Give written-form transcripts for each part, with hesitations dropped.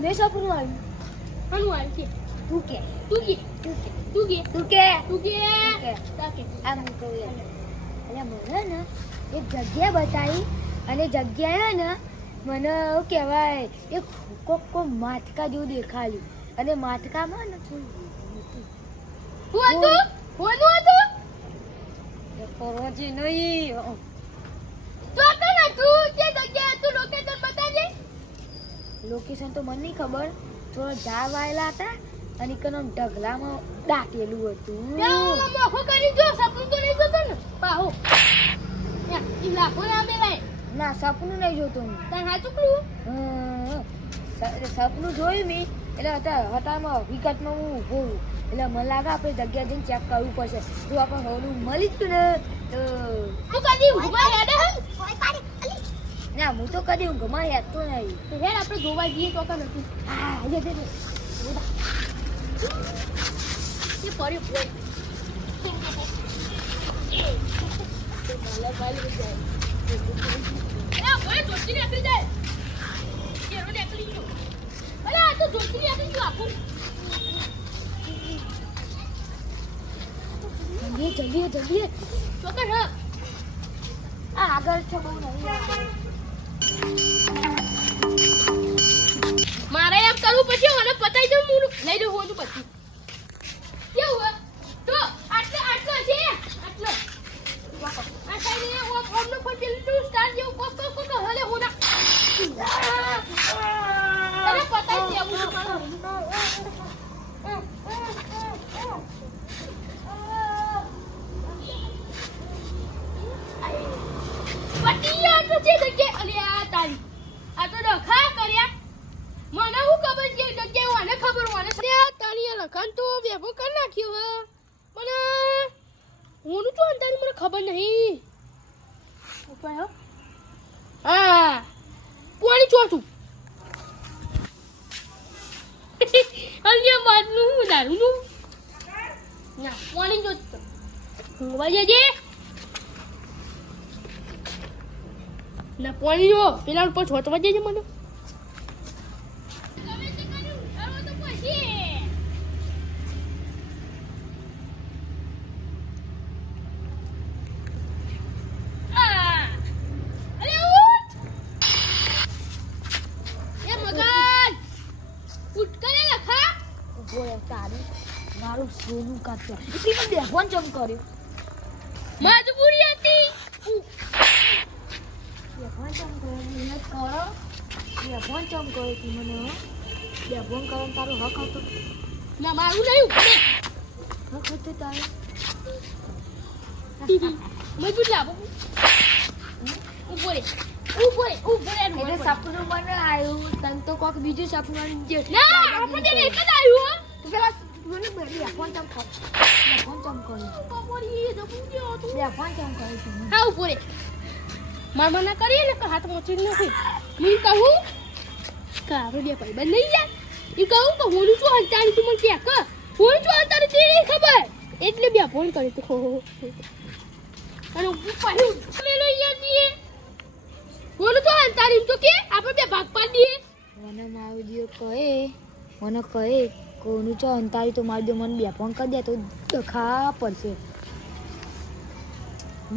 મને સપનું આવ્યું. આનું આવ્યું કે તું કે તું કે તું કે તું કે તું કે તું કે કે તાકે આમ કહું યાર. એટલે મને ને એક જગ્યા બતાવી અને જગ્યા હે ને મને શું કહેવાય એક કોક માટકા જેવું દેખાયું અને માટકામાં ને થોડું હતું. હું હતું કોનું હતું ફરોજી નહીં તો કને તું જે જગ્યા તું લોકેશન બતાજે લોકેશન તો મને નહીં ખબર. થોડા ઝાડ વાયેલા હતા અને એકદમ ઢગલામાં દાટેલું હતું. ત્યાં મોખો કરી જો સપનું તો નહીં જોતો ને પાહો ઈ લાખો ના મેલાય ના સપનું નહીં જોતું હું. તાર હાચું કલું સપનું જોયું મેં એટલે હટામાં હકીકતમાં હું ઊભો છું. એટલે મને લાગે આપણે જગ્યા જઈને ચેક કરવું પડશે. જો આપણે હોનું મળી જ ને તો તું કદી ઉભા હેડે હે ના હું તો કદી ઊંઘમાં હેઠતો નહીં. તો હેડ આપણે જોવા જઈએ તો કન હતું હા એ પડ્યો એ પડ્યો બોય અલા બોય જોતી નીકળી જાય કેરો નીકળી ગયો અલા આ તો જોતી નીકળી ગયો આપું જલ્દી ચોકર હ આ આગળ છે બહુ નહીં. મારે એમ કરવું પછી મને પતાઈ દઉં હું લઈ દઉં હોનું પછી કેવું તો આટલો છે આટલો આ સાઈડ ઓમનો ફોન પેલું તું સ્ટાર જેવું કોક હલે હોના તને પતાઈ દેવું છે પટિયા તો છે જગ્યા અલ્યા તારી આ તો ડખા કર્યા મને હું ખબર છે જગ્યા મને ખબર મને તારી લખન તો બેભો કરી નાખ્યો હે મને હું તો અંતારી મને ખબર નહીં ઉપર હો હા પોણી ચોથું અલ્યા મારનું હું દારૂનું ના પોણી જોત હું વાજે ના પોણી જો પેલા ઉપર છોટવા જજે મને મારું સોનું કાઢતો એટલી મને બેફોન ચમ કર્યો. મજબૂરી હતી બેફોન ચમ કર્યો મહેનત કરો. બેફોન ચમ કર્યો તું મને બેફોન કરો તારો હક હતો. ના મારું નહીં ઉપડે હક હતો તારો. મજબૂત લાવો ઉપડે એટલે સપનું મને આવ્યું તને તો કોક બીજું સપનું આવી ગયું. ના આપણે એક જ આવ્યું હો તું પેલા મને બેફોન ચમ કર્યો. બેફોન ચમ કર્યો તું. હા ઉપડે મામા ના કરીએ ને હાથ મોચી નથી હું કહું કે આપણે બે ભાઈ બંધ નહીં જાય એ કહું કે હું શું અંતારી તું મને ક્યાં કર હું શું અંતારી તે નહીં ખબર એટલે બે ફોન કરી તું અને ઉપર લેલો યાર દીએ હું તો અંતારી તો કે આપણે બે ભાગ પાડી દઈએ મને મારું દિયો કહે કોનું ચો અંતારી તો મારી દો મને બેફોન કરી દે તો દખા પડશે.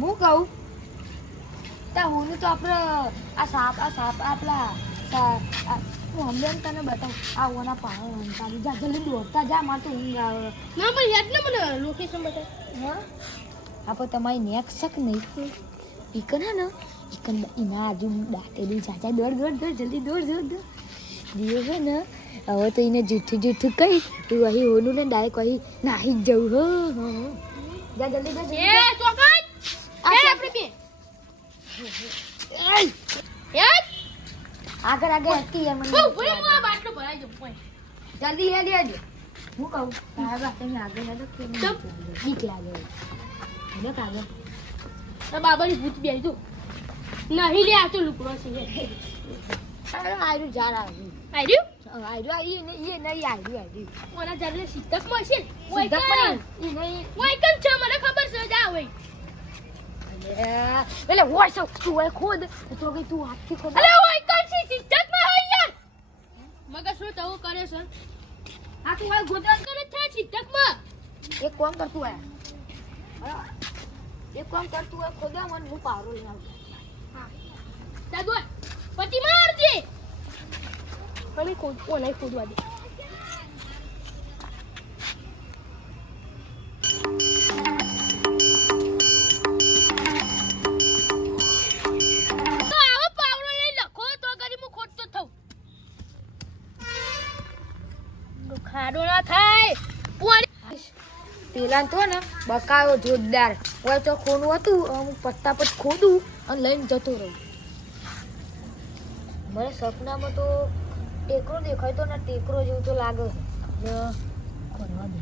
હું કહું તા હોનું તો આપણે આ સાપ આપલા હું હમણાં તને બતાવું આ ઓના પાડો અંતારી જા જલ્દી દોડતા જા મારે તો ઊંઘ આવે. ના પણ યાદ ને મને લોકેશન બતાવ હા આપણે તમારી નેક શક નહીં ઈકન હે ને ઈકન એના આજુ દાટેલી ચાચા દોડ જલ્દી દોડ દિયો છે ને હવે તો એને જૂઠું કહી તું અહીં હોનું ને ડાયરેક્ટ અહીં નાહી જ જવું હો જા જલ્દી એ ચોકટ એ આપણે બે યાદ આગળ હતી એમ બહુ ભલે હું આ બાટલો ભરાઈ જઉં પોઈ જલ્દી હેડ હું કહું તારા બાટલી આગળ હેડ કે બીક લાગે ને કાગળ તો બાબાની ભૂત બેસી દો નહીં લે આ તો લુકડો છે આયરું ઝાડ આવ્યું આર્યું એ નહીં આવ્યું ઓના જલ્લે સિદ્ધક માં છે ઓય સિદ્ધક કર પણ નહીં ઓય કમ છે મને ખબર છે જા ઓય એટલે હોય તું ખોદ તો કે તું હાથથી ખોદ અલે ઓય કમ છે સિદ્ધક માં હોય યાર મગજનો તવો કરે છે આ તું આ ગોતરા કરે છે સિદ્ધકમાં એક કામ કરતું હોય ખોદા મને હું પાવરો લઈને આવું હા દાદુ પતિ મારજે મને કોને ખોદવા દે તો આવો પાવરો લઈ લખો તો ગરી હું ખોદતો થઉં ખાડો ના થાય પોણી પેલા તો ને બકાયો જોરદાર હોય તો ખોનું હતું અમુક પત્તા પર ખોદું અને લઈને જતો રહું મને સપનામાં તો ટેકરો દેખાય તો ને ટેકરો જેવું તો લાગે ને કરવા દે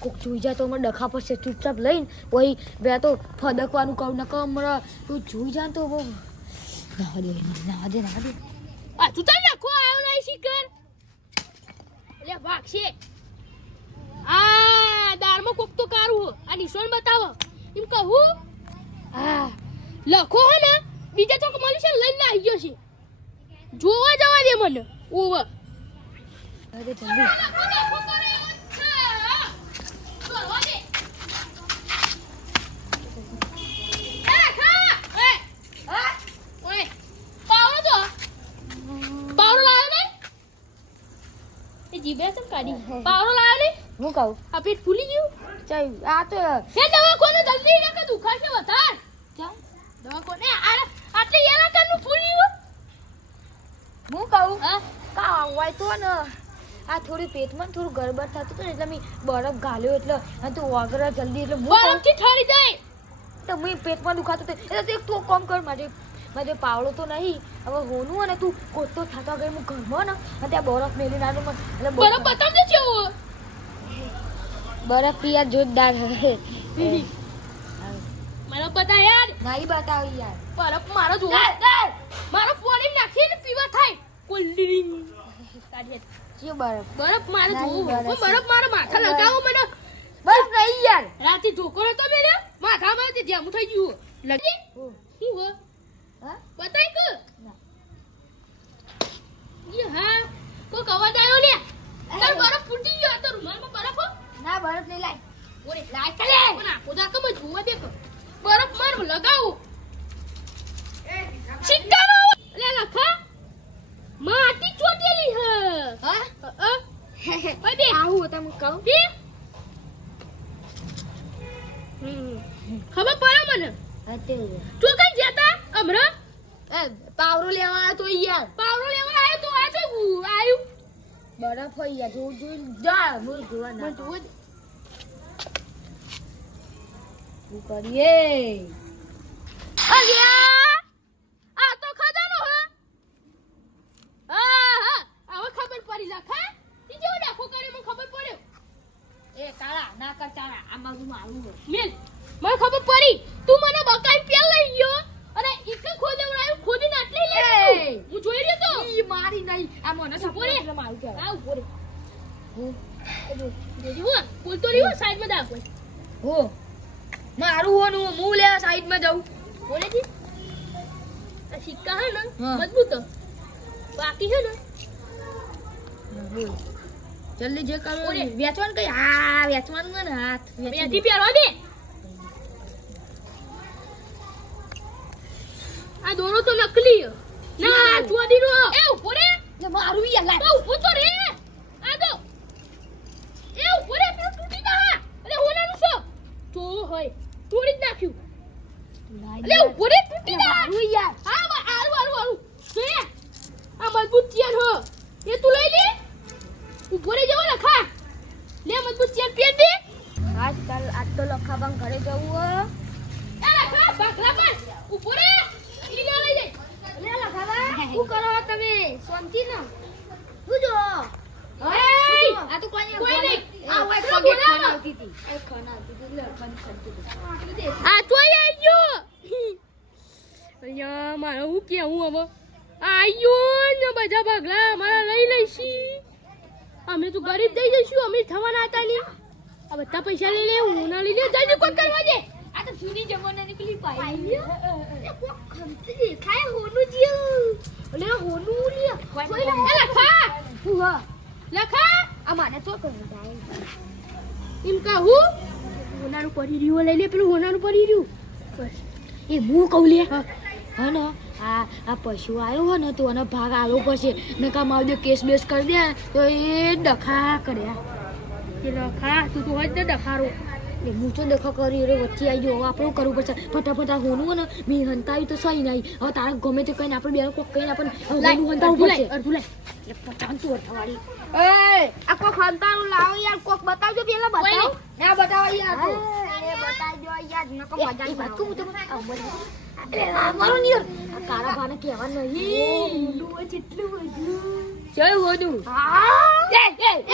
કોક જોઈ જાય તો મને ડખા પડશે ચૂપચાપ લઈને પછી બે તો ફદકવાનું કહું ને હમણાં તું જોઈ જાય તો બહુ ના દે આ તું તાર લખો આવ્યો નહીં શિકર લે ભાગશે આ દારમાં કોક તો કારું આ નિશાન બતાવો એમ કહું હા લખો હે ને બીજા ચોક મળી છે લઈને આવી ગયો છે જોવા જવા દે મને ઓવર અરે જલ્દી જીભે સમ કાઢી પાવરો લાવ્યો ને હું કહું આ પેટ ફૂલી ગયું ચાલ આ તો હે દવા કોને જલ્દી ને કે દુખાશે વધાર ચાલ દવા કોને આટલે યારા કનું ફૂલ્યું હું કહું હા કા હોય તો ને આ થોડી પેટમાં થોડું ગડબડ થતું હતું ને એટલે મેં બરફ ગાલ્યો એટલે અને તું વગર જલ્દી એટલે હું કહું બરફથી ઠરી જાય તો મેં પેટમાં દુખાતું હતું એટલે તું એક કામ કર મારે પાવડો તો નહીં હવે હોનું અને તું ગોતો થતા ગઈ હું ઘરમાં ને અને ત્યાં બરફ મેલી નાનું મને એટલે બરફ બતાવજો કેવો બરફ પી યાર જોરદાર હે મને બતા યાર નહીં બતાવી યાર બરફ મારો જોવો મારો પાણી નાખીને પીવા થાય કોલ્ડ ડ્રિંક કાઢીએ જે બરફ બરફ મારે જોવો બરફ છે. બરફ મારો માથા લગાવો મને બરફ નહીં યાર રાતે ધોકો નતો મેલ્યો માથામાં તે જેમ થઈ ગયું લગી હું. શું હો હા બતાય કે ના. ઈ હા કોક અવાજ આવ્યો લે તાર બરફ ફૂટી ગયો તો રૂમાલમાં બરફ હો ના બરફ નહીં લાય ઓરે લાય કલે પણ આ કોદા કમ જોવા દે કે બરફ માર લગાવો ચિક્કાનો લે લખા માટી ચોટેલી હ હા ઓય બે આવું તમે કહું બે ખબર પડે મને અત્યારે તું કઈ જતા અમરા પાવરો લેવા આવ્યો તો યાર પાવરો લેવા આવ્યો તો આ તો આવ્યું બરફ હોય યાર જોઈ જા હું જોવા મને ના જોવા દે શું કરીએ અલ્યા આ તો ખજાનો હે હા હવે ખબર પડી લખા તી જેવો દાખો કરે મને ખબર પડ્યો એ તાળા ના કર તાળા આ મારું મારું હોય મિલ મને ખબર પડી તું મને બકાઈ પેલ લઈ ગયો અને એક ખોદવડાયું ખોદીને આટલે લઈ લીધું હું જોઈ રહ્યો તો ઈ મારી નહીં આ મને ઉભો રે. એટલે મારું કહેવાય આ ઉભો રે હું જોજી હો બોલતો રહ્યો સાઈડમાં દા કોઈ હો મારું હોનું હું લેવા સાઈડમાં જાઉં બોલે જી આ સિક્કા હે ને હા. મજબૂત હે. બાકી છે ને બોલ જલ્દી જે કરો ઓરે. વેચવાનું કઈ હા વેચવાનું ને હાથ વેચી બેથી દે. પહેરવા દે આ દોરો તો નકલી હે. ના ચોદી નો એ ઉભો રે લે મારું યાર લાય તો ઉભો તો રે આ દો એ ઉભો રે પેલું તૂટી ના અરે હોનાનું છો તો હોય તોડી જ નાખ્યું અરે ઉભો રે તૂટી ના મારું યાર હા આરું છે આ મજબૂત ચેન હો એ તું લઈ લે ઉભો રે જવો લખા લે મજબૂત ચેન પહેર દે આજકાલ આજ તો લખાબાન ઘરે જવું હો એ લખા બાકલા પર ઉભો રે ઈ ના લઈ જાય લે લખાબા શું કરો તમે શાંતિ ના શું જો આ તો કોઈ કોઈ નહીં. આ હોય પેલો પગે બોલાવો. ખાના આવતી હતી એ ખાના આવતી હતી એટલે ખાની શાંતિ હતી આ તોય આવી ગયો અહીંયા મારે હું કેવું હવે આયો ને બધા ભાગલા અમારા લઈ લઈશી અમે તો ગરીબ થઈ જઈશું અમે થવાના હતા નહીં આ બધા પૈસા લઈ લે હું ના લઈ લે જલ્દી કોઈ કરવા દે આ તો જૂની જમાનાની પેલી પાયલી એ કોક ખમતી દેખાય હોનું જીવ અલે હોનું લે કોઈ એ લખા હુવા લખા આ માને તો કહું જાય એમ કહું હોનાનું પડી રહ્યું લઈ લે પેલું હોનાનું પડી રહ્યું બસ એ હું કહું લે હા હા ને આ પશુ આવ્યો હોય ને તો એનો ભાગ આલો પડશે નકા માવદે કેસ બેસ કરી દે તો એ ડખા કર્યા તે લખા તું તો હોય જ ને ડખારો એ હું તો ડખા કરી રે વચ્ચે આવી ગયો હવે આપણે કરવું પડશે ફટાફટ આ હોનું હોય ને મેં હંતાવ્યું તો સહી નહીં હવે તારે ગમે તે કહીને આપણે બેન કોક કહીને આપણે હોનું હંતાવવું પડશે અડધું લાય એટલે પચાસ તું અઠવાડી એ આ કોક હંતાનું લાવો યાર કોક બતાવજો પેલા બતાવો ના બતાવો યાર એ બતાવજો યાર નકો મજા વાત કહું તમને અરે મારો નિયર આ કાળા ભાને કહેવા નહીં હોનું જેટલું બધું જય હોનું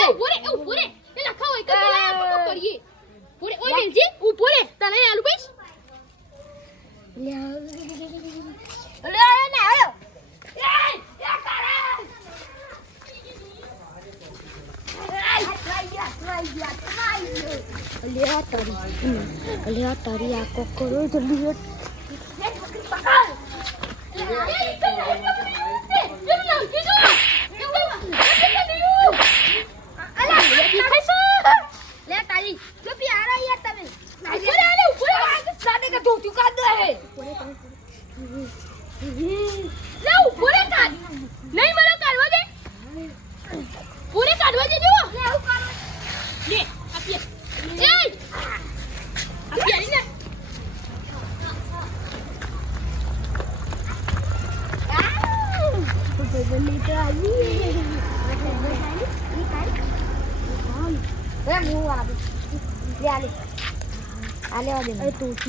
એ ઉભો રે પેલા ખાવ એક પેલા આપણે કોક કરીએ ઉભો રે ઓય મેલજી ઉભો રે તને આલુ પૈસ લે ના આયો એ કાળા અલ્યા તારી આ કોક કરો જલ્દી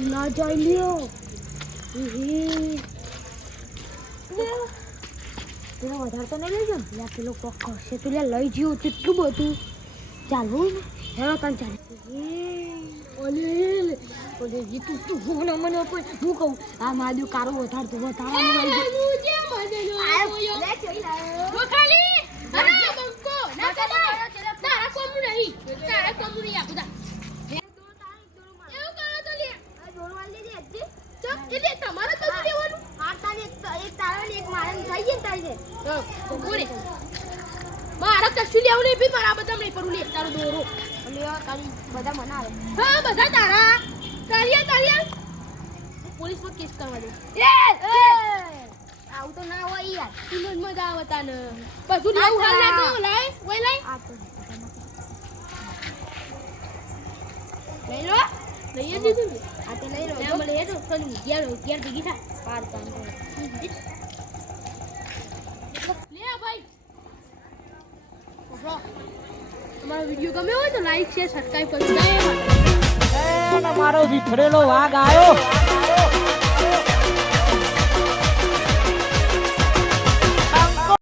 ના જાય લ્યો પેલો વધારે તો નહીં લેજો ને પેલો કોક કરશે તો લઈ જ્યો કેટલું બધું ચાલવું ને હેલો તને ચાલે ઓલે ઓલે જીતું તું મને મને પણ હું કહું આ માદુ કારો વધારતું મારા કશું લેવું નહીં મારા બધા નહીં પડું લે તારો દોરો બધા મનાવે હા બધા તારા તારિયા પોલીસમાં કેસ કરવા દે આવું તો ના હોય યાર તું મજા આવે તાને બધું લેવું હાલ લાગો લાય ઓય લાય આ તો લઈ લો લઈ દીધું ને આ તે લઈ લો ના મને એ તો સોની 11 ભેગી થા પાર તાન લે ભાઈ તમારો વિડિયો ગમ્યો હોય તો લાઈક શેર સબસ્ક્રાઇબ કરજો મારો વિખરેલો વાઘ આવ્યો.